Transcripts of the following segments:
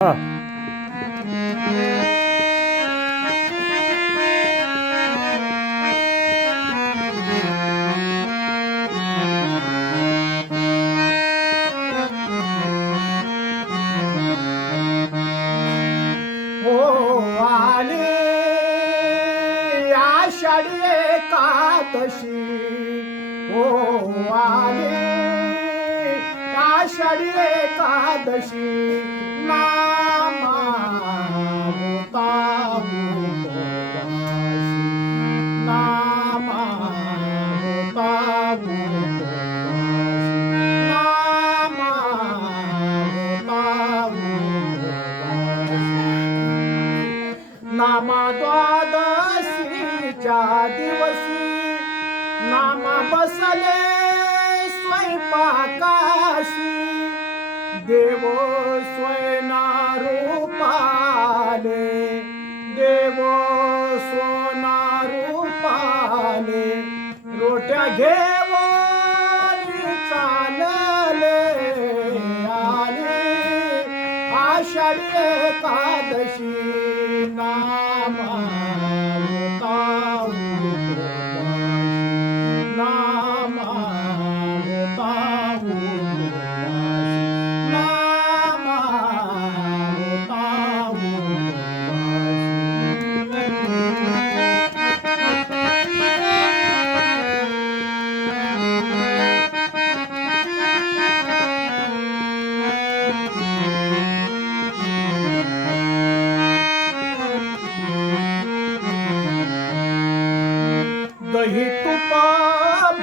Ah. Oh, Ali, Ashadi Ekadashi. Oh, Ali, Ashadi Ekadashi. नामा द्वादशीच्या दिवशी नामा बसले स्वयंपाकाशी. देव स्वयना रूपाले देव सोना रूपाले रोट्या घे एकादशी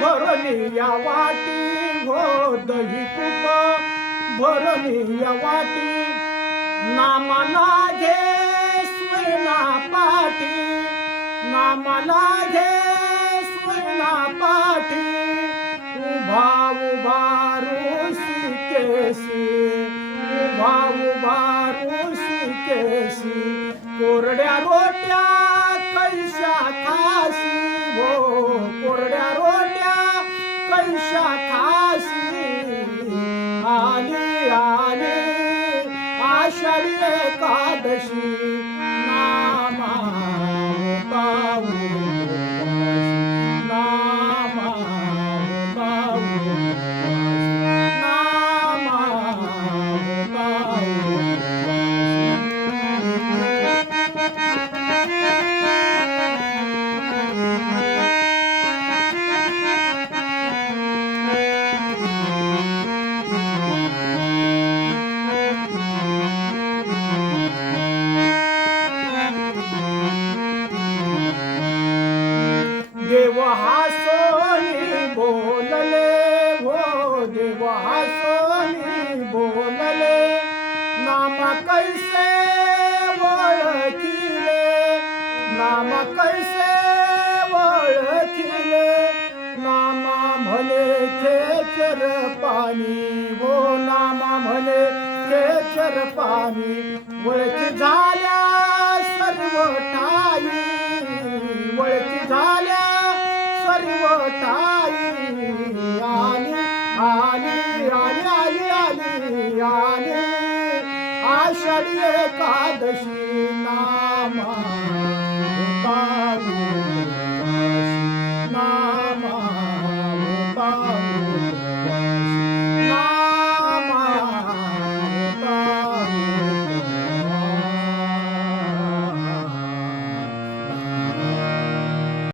भरली या वाटी हो दही तुप भरली या वाटी नामाला घे स्वयना पाठी नामाला घे स्वयना पाठी उभा उभा ऋषी केसी उभा उभा ऋषी केसी कोरड्या रोट्या कैशा खा कैशा खाशी आली आली आषाढी एकादशी नामा कैसे ओळखिले नामा कैसे ओळखिले नामा म्हणे खेचर पाणी. हो नामा म्हणे खेचर पाणी. ओळखी झाल्या सर्व ठाई वळती झाल्या सर्व ठाई આષાઢી એકાદશી નામા.